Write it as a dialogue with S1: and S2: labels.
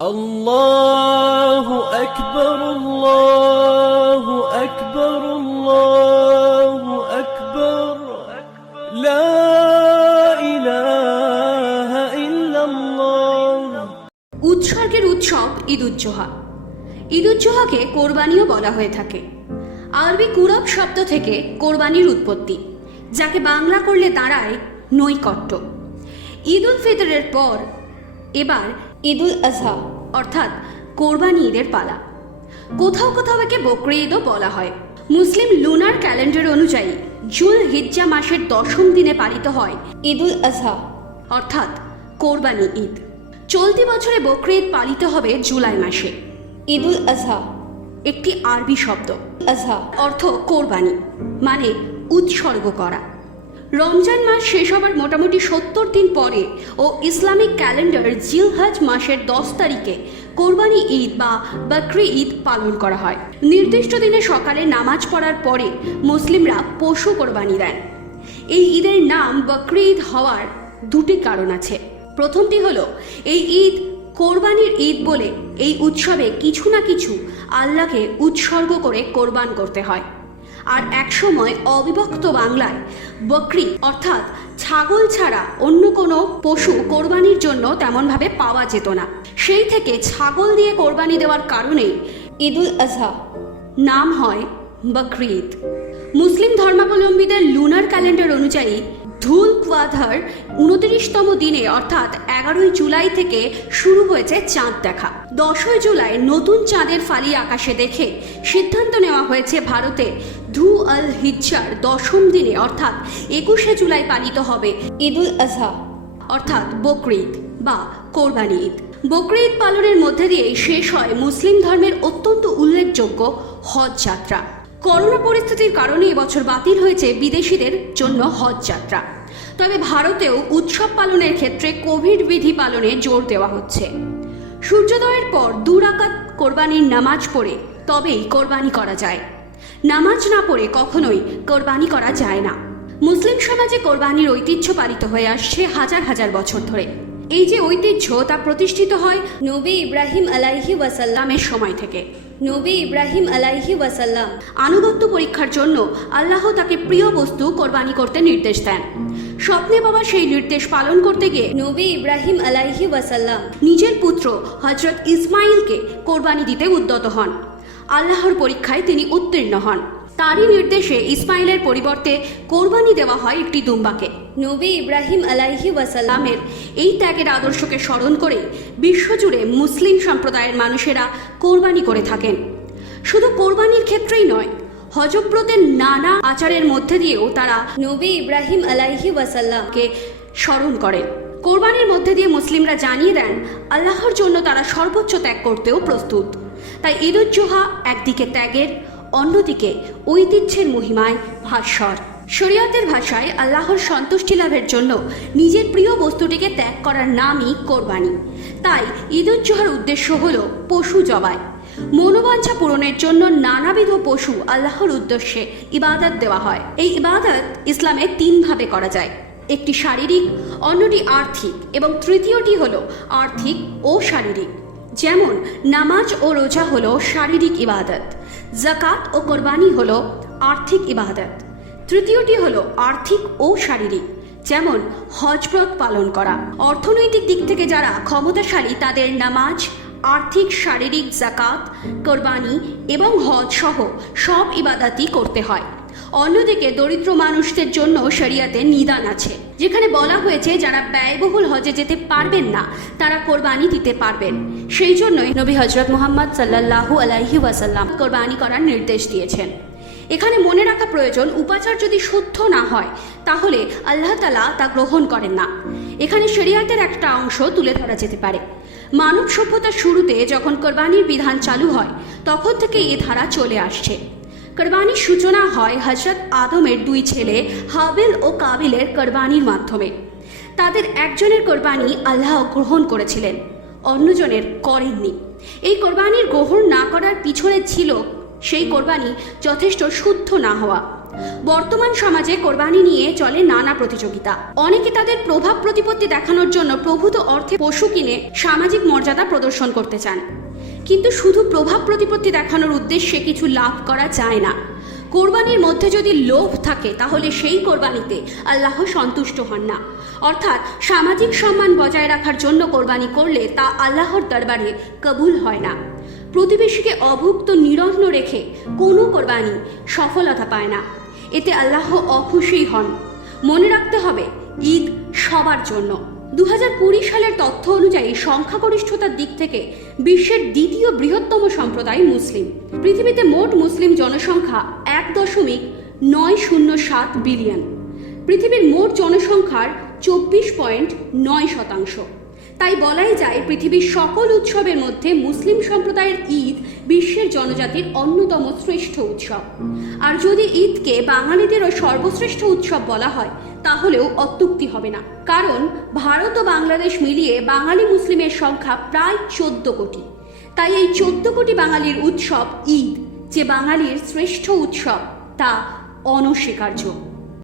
S1: الله أكبر الله أكبر الله أكبر لا إله إلا الله
S2: উৎসর্গের উৎসব ঈদ উজ্জোহা ঈদ উজ্জোহাকে কোরবানিও বলা হয়ে থাকে আরবি কুরব শব্দ থেকে কোরবানির উৎপত্তি যাকে বাংলা করলে দাঁড়ায় নৈকট্য ঈদ উল ফিতরের পর এবার ঈদ উল আজহা, অর্থাৎ কোরবানি ঈদের পালা। কোথাও কোথাও একে বকরি ঈদও বলা হয়। মুসলিম লুনার ক্যালেন্ডার অনুযায়ী জুল হিজ্জা মাসের দশম দিনে পালিত হয় ঈদ উল আজহা, অর্থাৎ কোরবানি ঈদ। চলতি বছরে বকরি ঈদ পালিত হবে জুলাই মাসে। ঈদ উল আজহা, একটি আরবি শব্দ। আজহা অর্থ কোরবানি মানে উৎসর্গ করা। রমজান মাস শেষ হবার মোটামুটি সত্তর দিন পরে ও ইসলামিক ক্যালেন্ডার জিলহাজ মাসের দশ তারিখে কোরবানি ঈদ বা বকরি ঈদ পালন করা হয়। নির্দিষ্ট দিনে সকালে নামাজ পড়ার পরে মুসলিমরা পশু কোরবানি দেন। এই ঈদের নাম বকরি ঈদ হওয়ার দুটি কারণ আছে। প্রথমটি হলো, এই ঈদ কোরবানির ঈদ বলে এই উৎসবে কিছু না কিছু আল্লাহকে উৎসর্গ করে কোরবান করতে হয়। আর একসময় অবিভক্ত বাংলায়। বকরি, অর্থাৎ ছাগল ছাড়া অন্য কোনো পশু কোরবানির জন্য তেমনভাবে পাওয়া যেত না। সেই থেকে ছাগল দিয়ে কোরবানি দেওয়ার কারণেই ঈদুল আজহা নাম হয় বকরি ঈদ। মুসলিম ধর্মাবলম্বীদের লুনার ক্যালেন্ডার অনুযায়ী ধুল কোয়াধার উনত্রিশতম দিনে, অর্থাৎ এগারোই জুলাই থেকে শুরু হয়েছে চাঁদ দেখা। দশই জুলাই নতুন চাঁদের ফালি আকাশে দেখে সিদ্ধান্ত নেওয়া হয়েছে ভারতে ধু আল হিজ্জার দশম দিনে, অর্থাৎ একুশে জুলাই পালিত হবে। ঈদুল আজহা অর্থাৎ বকরিদ বা কোরবানি ঈদ। বকরি ঈদ পালনের মধ্যে দিয়েই শেষ হয় মুসলিম ধর্মের অত্যন্ত উল্লেখযোগ্য হজ যাত্রা। করোনা পরিস্থিতির কারণে এবছর বাতিল হয়েছে বিদেশিদের জন্য হজ যাত্রা। তবে ভারতেও উৎসব পালনের ক্ষেত্রে কোভিড বিধি পালনে জোর দেওয়া হচ্ছে। সূর্যোদয়ের পর দুরাকাত কোরবানির নামাজ পড়ে তবেই কোরবানি করা যায়। নামাজ না পড়ে কখনোই কোরবানি করা যায় না। মুসলিম সমাজে কোরবানির ঐতিহ্য পালিত হয়ে আসছে হাজার হাজার বছর ধরে। এই যে ঐতিহ্য তা প্রতিষ্ঠিত হয় নবী ইব্রাহিম আলাইহি ওয়াসাল্লামের সময় থেকে। নবী ইব্রাহিম আলাইহি ওয়াসাল্লাম আনুগত্য পরীক্ষার জন্য আল্লাহ তাকে প্রিয় বস্তু কোরবানি করতে নির্দেশ দেন। স্বপ্নে বাবা সেই নির্দেশ পালন করতে গিয়ে নবী ইব্রাহিম আলাইহি ওয়াসাল্লাম নিজের পুত্র হজরত ইসমাইলকে কোরবানি দিতে উদ্যত হন। আল্লাহর পরীক্ষায় তিনি উত্তীর্ণ হন। তারই নির্দেশে ইসমাইলের পরিবর্তে কোরবানি দেওয়া হয় একটি দুম্বাকে। নবী ইব্রাহিম আলাইহি ওয়াসাল্লামের এই ত্যাগের আদর্শকে স্মরণ করে বিশ্বজুড়ে মুসলিম সম্প্রদায়ের মানুষেরা কোরবানি করে থাকেন। শুধু কোরবানির ক্ষেত্রেই নয় হজব্রতের নানা আচারের মধ্যে দিয়েও তারা নবী ইব্রাহিম আলাইহি ওয়াসাল্লামকে স্মরণ করেন। কোরবানির মধ্যে দিয়ে মুসলিমরা জানিয়ে দেন আল্লাহর জন্য তারা সর্বোচ্চ ত্যাগ করতেও প্রস্তুত। তাই ঈদুজ্জোহা একদিকে ত্যাগের, অন্যদিকে ঐতিহ্যের মহিমায় ভাস্বর। শরীয়তের ভাষায় আল্লাহর সন্তুষ্টি লাভের জন্য নিজের প্রিয় বস্তুটিকে ত্যাগ করার নামই কোরবানি। তাই ঈদুজ্জোহার উদ্দেশ্য হল পশু জবাই। মনোবাঞ্ছা পূরণের জন্য নানাবিধ পশু আল্লাহর উদ্দেশ্যে ইবাদত দেওয়া হয়। এই ইবাদত ইসলামে তিনভাবে করা যায়। একটি শারীরিক, অন্যটি আর্থিক এবং তৃতীয়টি হল আর্থিক ও শারীরিক। যেমন নামাজ ও রোজা হলো শারীরিক ইবাদত জাকাত ও কোরবানি হলো আর্থিক ইবাদত। তৃতীয়টি হলো আর্থিক ও শারীরিক, যেমন হজব্রত পালন করা। অর্থনৈতিক দিক থেকে যারা ক্ষমতাশালী, তাদের নামাজ, আর্থিক, শারীরিক জাকাত কোরবানি এবং হজ সহ সব ইবাদাতই করতে হয়। অন্যদিকে দরিদ্র মানুষদের জন্য শরিয়াতে নিদান আছে, যেখানে বলা হয়েছে যারা ব্যয়বহুল হজে যেতে পারবেন না, তারা কোরবানি দিতে পারবেন। সেই জন্যই নবী হজরত মোহাম্মদ সাল্লাল্লাহু আলাইহি ওয়াসাল্লাম কোরবানি করার নির্দেশ দিয়েছেন। এখানে মনে রাখা প্রয়োজন, উপাচার যদি শুদ্ধ না হয়, তাহলে আল্লাহ তালা তা গ্রহণ করেন না। এখানে শরিয়াতের একটা অংশ তুলে ধরা যেতে পারে। মানব সভ্যতার শুরুতে যখন কোরবানির বিধান চালু হয়, তখন থেকে এ ধারা চলে আসছে। কোরবানির সূচনা হয় হজরত আদমের দুই ছেলে, হাবিল ও কাবিলের কোরবানির মাধ্যমে। তাদের একজনের কোরবানি আল্লাহ গ্রহণ করেছিলেন, অন্যজনের করেননি। এই কোরবানির গ্রহণ না করার পিছনে ছিল সেই কোরবানি যথেষ্ট শুদ্ধ না হওয়া। বর্তমান সমাজে কোরবানি নিয়ে চলে নানা প্রতিযোগিতা। অনেকে তাদের প্রভাব প্রতিপত্তি দেখানোর জন্য প্রভূত অর্থে পশু কিনে সামাজিক মর্যাদা প্রদর্শন করতে চান। কিন্তু শুধু প্রভাব প্রতিপত্তি দেখানোর উদ্দেশ্যে কিছু লাভ করা যায় না। কোরবানির মধ্যে যদি লোভ থাকে, তাহলে সেই কোরবানিতে আল্লাহ সন্তুষ্ট হন না। অর্থাৎ সামাজিক সম্মান বজায় রাখার জন্য কোরবানি করলে তা আল্লাহর দরবারে কবুল হয় না। প্রতিবেশীকে অভুক্ত নিরন্ন রেখে কোনো কোরবানি সফলতা পায় না। এতে আল্লাহ অখুশি হন। মনে রাখতে হবে, ঈদ সবার জন্য। দু সালের তথ্য অনুযায়ী সংখ্যাগরিষ্ঠতার দিক থেকে বিশ্বের দ্বিতীয় বৃহত্তম সম্প্রদায় মুসলিম। পৃথিবীতে মোট মুসলিম জনসংখ্যা এক দশমিক নয় শূন্য সাত বিলিয়ন। পৃথিবীর মোট জনসংখ্যার চব্বিশ পয়েন্ট নয় শতাংশ। তাই বলাই যায় পৃথিবীর সকল উৎসবের মধ্যে মুসলিম সম্প্রদায়ের ঈদ বিশ্বের জনজাতির অন্যতম শ্রেষ্ঠ উৎসব। আর যদি ঈদকে বাঙালিদেরও সর্বশ্রেষ্ঠ উৎসব বলা হয়, তাহলেও অত্যুক্তি হবে না। কারণ ভারত ও বাংলাদেশ মিলিয়ে বাঙালি মুসলিমের সংখ্যা প্রায় চোদ্দ কোটি। তাই এই চোদ্দ কোটি বাঙালির উৎসব ঈদ, যে বাঙালির শ্রেষ্ঠ উৎসব, তা অনস্বীকার্য।